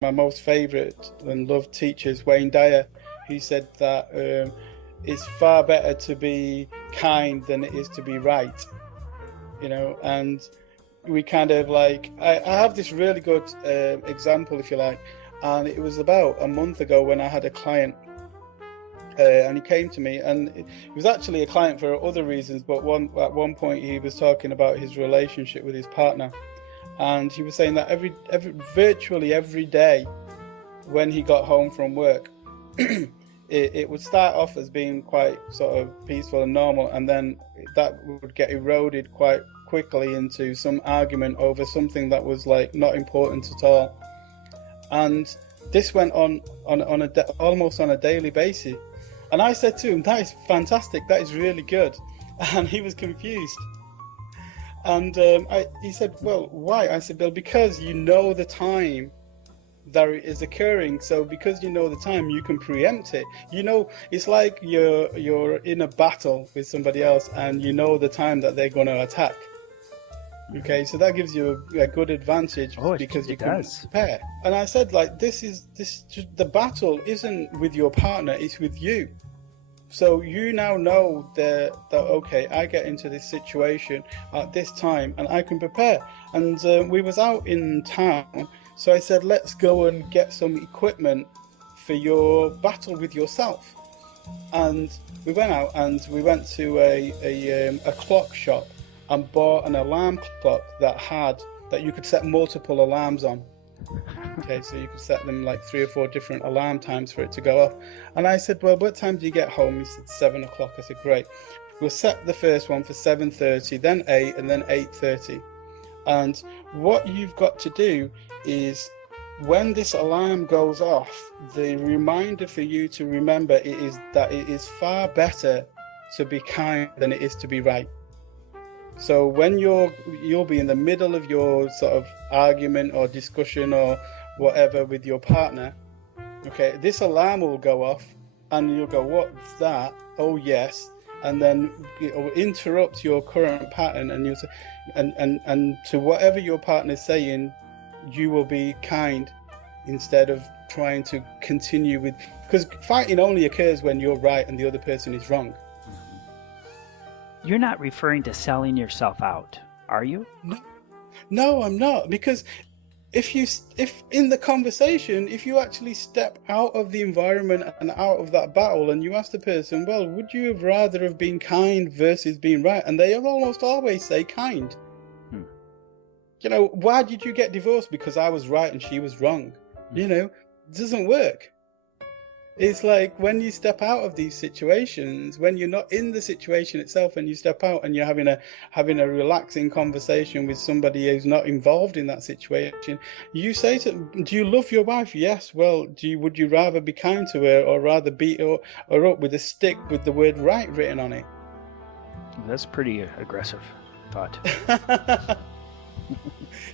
my most favorite and loved teachers, Wayne Dyer. He said that it's far better to be kind than it is to be right, and we kind of like, I have this really good example, if you like, and it was about a month ago when I had a client, and he came to me, and he was actually a client for other reasons, but at one point he was talking about his relationship with his partner. And he was saying that virtually every day when he got home from work, it would start off as being quite sort of peaceful and normal, and then that would get eroded quite quickly into some argument over something that was like not important at all. And this went on almost on a daily basis. And I said to him, "That is fantastic. That is really good." And he was confused. And he said, "Well, why?" I said, "Well, because you know the time that it is occurring. So because you know the time, you can preempt it. It's like you're in a battle with somebody else, and you know the time that they're going to attack. Okay, so that gives you a good advantage because you can prepare." And I said, like, the battle isn't with your partner; it's with you. So you now know that okay, I get into this situation at this time, and I can prepare. And we was out in town, so I said, let's go and get some equipment for your battle with yourself. And we went out and we went to a clock shop and bought an alarm clock that you could set multiple alarms on. Okay, so you could set them like 3 or 4 different alarm times for it to go off. And I said, "Well, what time do you get home?" He said, 7 o'clock. I said, "Great. We'll set the first one for 7:30, then 8, and then 8:30. And what you've got to do is, when this alarm goes off, the reminder for you to remember is that it is far better to be kind than it is to be right. So when you'll be in the middle of your sort of argument or discussion or whatever with your partner, okay, this alarm will go off and you'll go, what's that? Oh yes. And then it will interrupt your current pattern, and you'll say, and to whatever your partner's saying, you will be kind instead of trying to continue with, because fighting only occurs when you're right and the other person is wrong. You're not referring to selling yourself out, are you? No, I'm not, because if in the conversation, if you actually step out of the environment and out of that battle and you ask the person, well, would you have rather have been kind versus being right? And they almost always say kind. Why did you get divorced? Because I was right and she was wrong. It doesn't work. It's like when you step out of these situations, when you're not in the situation itself and you step out and you're having a relaxing conversation with somebody who's not involved in that situation, you say to them, do you love your wife? Yes. Well, would you rather be kind to her or rather beat her up with a stick with the word right written on it? That's pretty aggressive thought.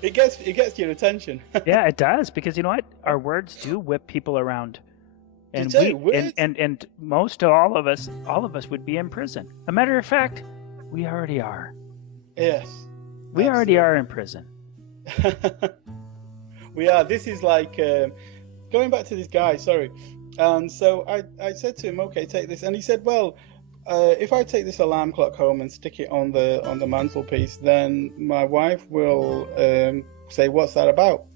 It gets your attention. Yeah, it does, because you know what? Our words do whip people around. And and most all of us would be in prison. A matter of fact, we already are. Yes. We already are in prison. We are. This is like going back to this guy. Sorry. And so I said to him, okay, take this, and he said, well, if I take this alarm clock home and stick it on the mantelpiece, then my wife will say, what's that about?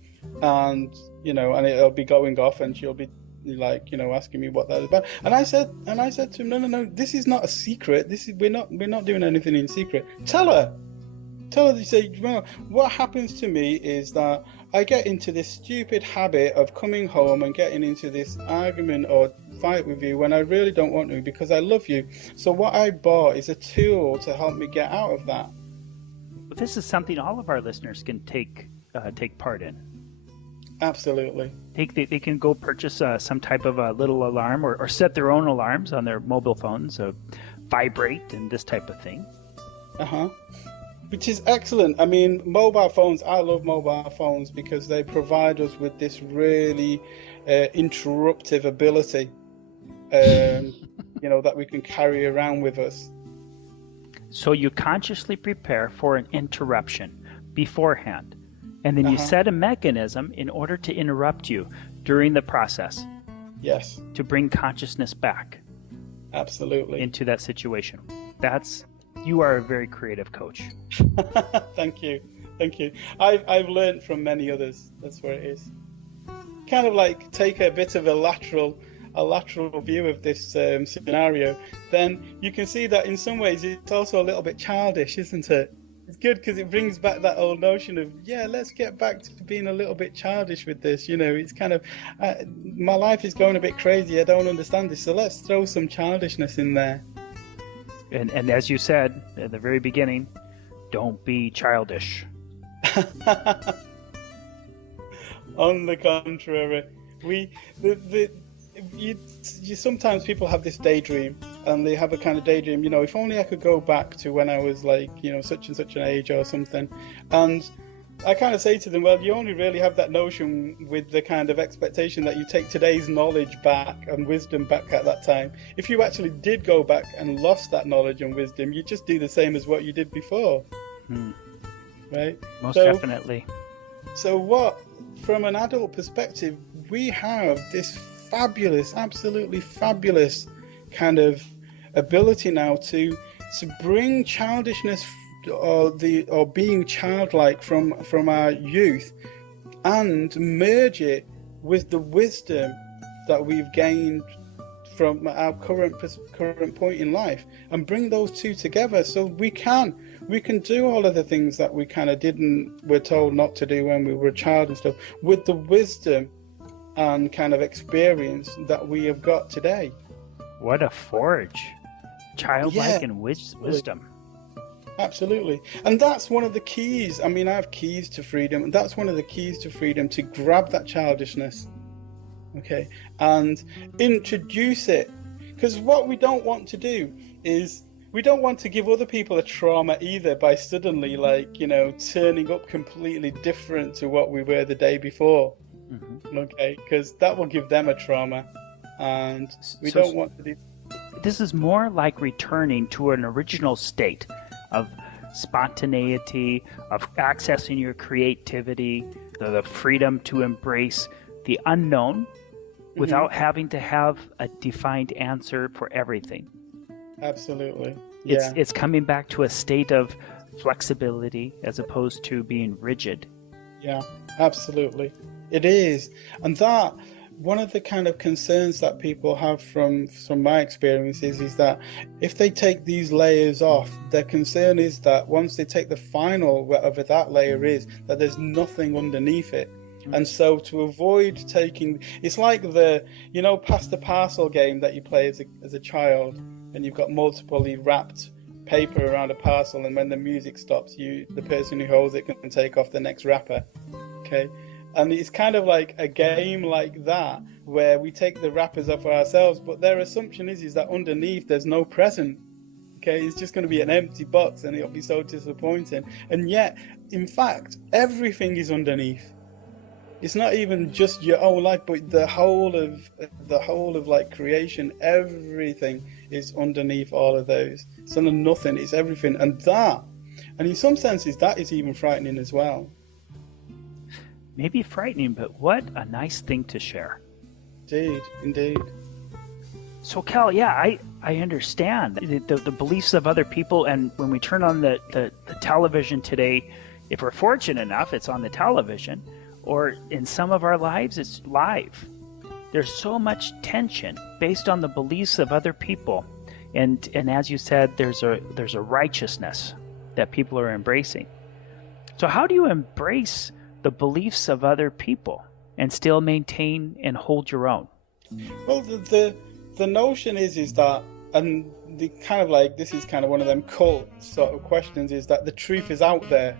And and it'll be going off, and she'll be like asking me what that is about. And I said to him, no, this is not a secret. We're not doing anything in secret. Tell her. You say, well, what happens to me is that I get into this stupid habit of coming home and getting into this argument or fight with you when I really don't want to, because I love you. So what I bought is a tool to help me get out of that. This is something all of our listeners can take part in. Absolutely. They can go purchase some type of a little alarm or set their own alarms on their mobile phones, vibrate and this type of thing. Which is excellent. I mean, mobile phones, I love mobile phones because they provide us with this really interruptive ability, that we can carry around with us. So you consciously prepare for an interruption beforehand. And then you set a mechanism in order to interrupt you during the process. Yes. To bring consciousness back. Absolutely. Into that situation. You are a very creative coach. Thank you. I've learned from many others. That's where it is. Kind of like take a bit of a lateral view of this scenario, then you can see that in some ways it's also a little bit childish, isn't it? It's good because it brings back that old notion of, let's get back to being a little bit childish with this. It's kind of, my life is going a bit crazy. I don't understand this. So let's throw some childishness in there. And as you said at the very beginning, don't be childish. On the contrary, sometimes people have this daydream, and they have a kind of daydream, if only I could go back to when I was like, such and such an age or something. And I kind of say to them, well, you only really have that notion with the kind of expectation that you take today's knowledge back and wisdom back at that time. If you actually did go back and lost that knowledge and wisdom, you just do the same as what you did before. Right? Most definitely. So from an adult perspective, we have this fabulous, absolutely fabulous kind of ability now to bring childishness or being childlike from our youth and merge it with the wisdom that we've gained from our current point in life, and bring those two together so we can do all of the things that we kind of were told not to do when we were a child and stuff, with the wisdom and kind of experience that we have got today. What a forge. Childlike and wisdom. Absolutely. And that's one of the keys. I mean, I have keys to freedom, and that's one of the keys to freedom, to grab that childishness, okay, and introduce it. Because what we don't want to do is, we don't want to give other people a trauma either by suddenly, turning up completely different to what we were the day before. Okay, because that will give them a trauma, and we don't want to do. This is more like returning to an original state of spontaneity, of accessing your creativity, the freedom to embrace the unknown without having to have a defined answer for everything. Absolutely. It's coming back to a state of flexibility as opposed to being rigid. Yeah, absolutely. It is. And that, one of the kind of concerns that people have from my experiences is that if they take these layers off, their concern is that once they take the final, whatever that layer is, that there's nothing underneath it. And so to avoid taking, it's like the, pass the parcel game that you play as a child, and you've got multiply wrapped paper around a parcel, and when the music stops, the person who holds it can take off the next wrapper. Okay. And it's kind of like a game like that, where we take the wrappers off for ourselves, but their assumption is that underneath there's no present. Okay, it's just going to be an empty box, and it'll be so disappointing. And yet, in fact, everything is underneath. It's not even just your own life, but the whole of like creation. Everything is underneath all of those. It's not nothing. It's everything, and in some senses, that is even frightening as well. Maybe frightening, but what a nice thing to share. Indeed. So Cal, I understand the beliefs of other people, and when we turn on the television today, if we're fortunate enough, it's on the television, or in some of our lives, it's live. There's so much tension based on the beliefs of other people, and as you said, there's a righteousness that people are embracing. So how do you embrace the beliefs of other people and still maintain and hold your own? Well, the notion is that, and the kind of like, this is kind of one of them cult sort of questions, is that the truth is out there.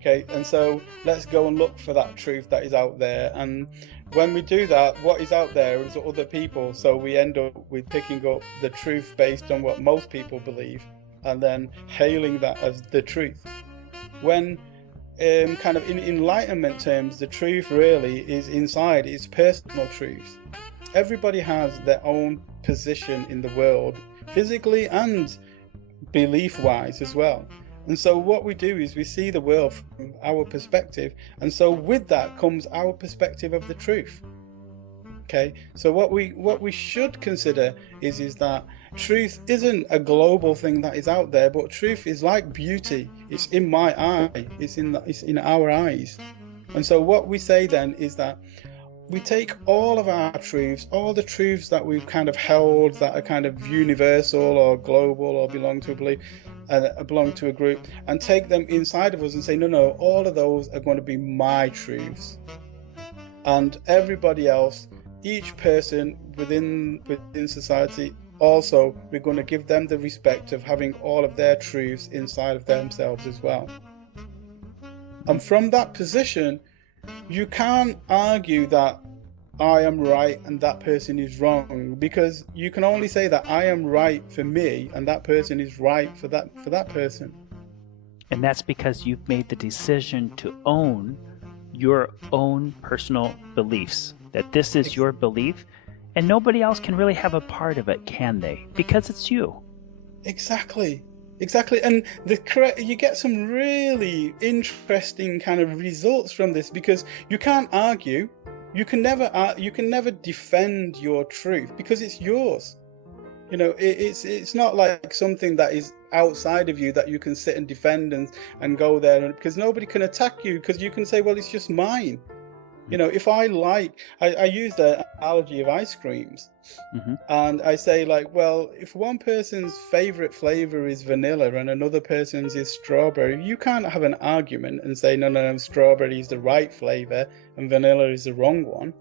Okay, and so let's go and look for that truth that is out there. And when we do that, what is out there is other people. So we end up with picking up the truth based on what most people believe, and then hailing that as the truth. When kind of in enlightenment terms, the truth really is inside. It's personal truth. Everybody has their own position in the world, physically and belief-wise as well. And so what we do is we see the world from our perspective, and so with that comes our perspective of the truth. Okay, so what we should consider is that truth isn't a global thing that is out there, but truth is like beauty. It's in my eye. It's in our eyes. And so what we say then is that we take all of our truths, all the truths that we've kind of held that are kind of universal or global or belong to a belief, belong to a group, and take them inside of us and say, no, all of those are going to be my truths. And everybody else, each person within society, also, we're going to give them the respect of having all of their truths inside of themselves as well. And from that position, you can't argue that I am right and that person is wrong, because you can only say that I am right for me and that person is right for that person. And that's because you've made the decision to own your own personal beliefs, that this is your belief, and nobody else can really have a part of it, can they? Because it's you. Exactly. And you get some really interesting kind of results from this, because you can't argue. You can never defend your truth because it's yours. You know, it's not like something that is outside of you that you can sit and defend and go there, because nobody can attack you, because you can say, well, it's just mine. You know, if I use the analogy of ice creams, and I say, like, well, if one person's favorite flavor is vanilla and another person's is strawberry, you can't have an argument and say, no, strawberry is the right flavor and vanilla is the wrong one.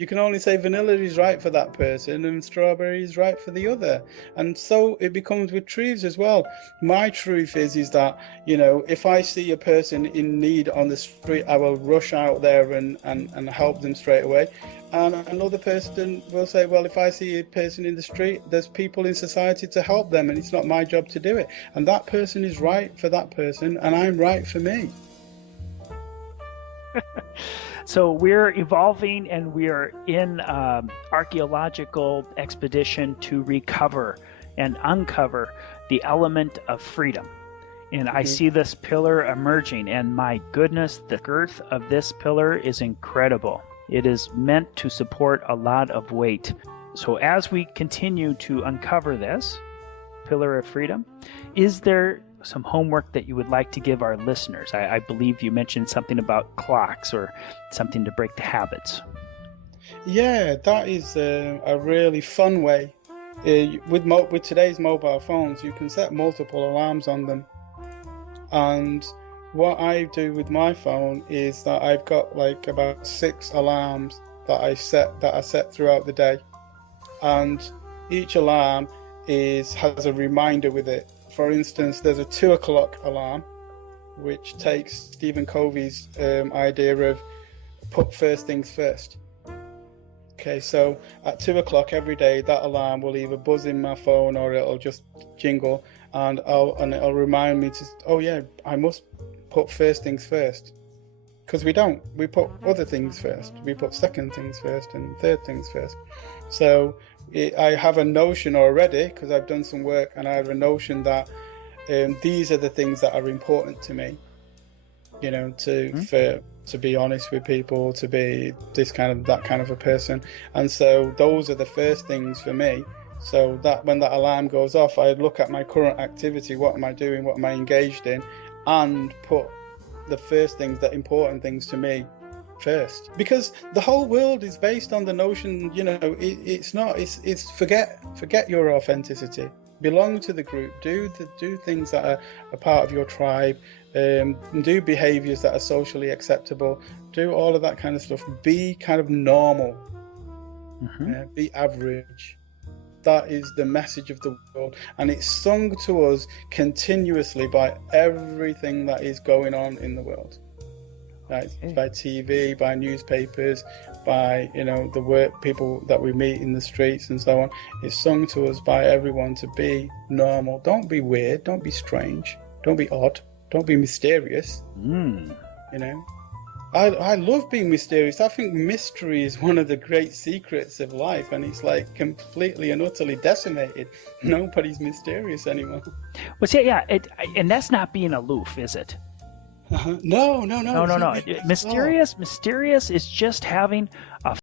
You can only say vanilla is right for that person and strawberry is right for the other. And so it becomes with truths as well. My truth is that, you know, if I see a person in need on the street, I will rush out there and help them straight away. And another person will say, well, if I see a person in the street, there's people in society to help them and it's not my job to do it. And that person is right for that person and I'm right for me. So we're evolving, and we are in archaeological expedition to recover and uncover the element of freedom. And I see this pillar emerging, and my goodness, the girth of this pillar is incredible. It is meant to support a lot of weight. So as we continue to uncover this pillar of freedom, is there some homework that you would like to give our listeners? I believe you mentioned something about clocks or something to break the habits. Yeah, that is a really fun way. With today's mobile phones, you can set multiple alarms on them. And what I do with my phone is that I've got like about 6 alarms that I set throughout the day. And each alarm has a reminder with it. For instance, there's a 2 o'clock alarm, which takes Stephen Covey's idea of put first things first. Okay, so at 2 o'clock every day, that alarm will either buzz in my phone or it'll just jingle, and it'll remind me I must put first things first. Because we don't. We put other things first. We put second things first and third things first. So I have a notion already, because I've done some work, and I have a notion that these are the things that are important to me. You know, to be honest with people, to be that kind of a person. And so those are the first things for me. So that when that alarm goes off, I look at my current activity, what am I doing, what am I engaged in, and put the first things, the important things to me first. Because the whole world is based on the notion, you know, it's forget your authenticity. Belong to the group, do things that are a part of your tribe, do behaviors that are socially acceptable, do all of that kind of stuff. Be kind of normal, be average. That is the message of the world, and it's sung to us continuously by everything that is going on in the world. Right? By TV, by newspapers, by, you know, the work people that we meet in the streets and so on. It's sung to us by everyone to be normal. Don't be weird. Don't be strange. Don't be odd. Don't be mysterious. You know. I love being mysterious. I think mystery is one of the great secrets of life, and it's like completely and utterly decimated. Nobody's mysterious anymore. Well, see, yeah, and that's not being aloof, is it? No. No. Mysterious is just having a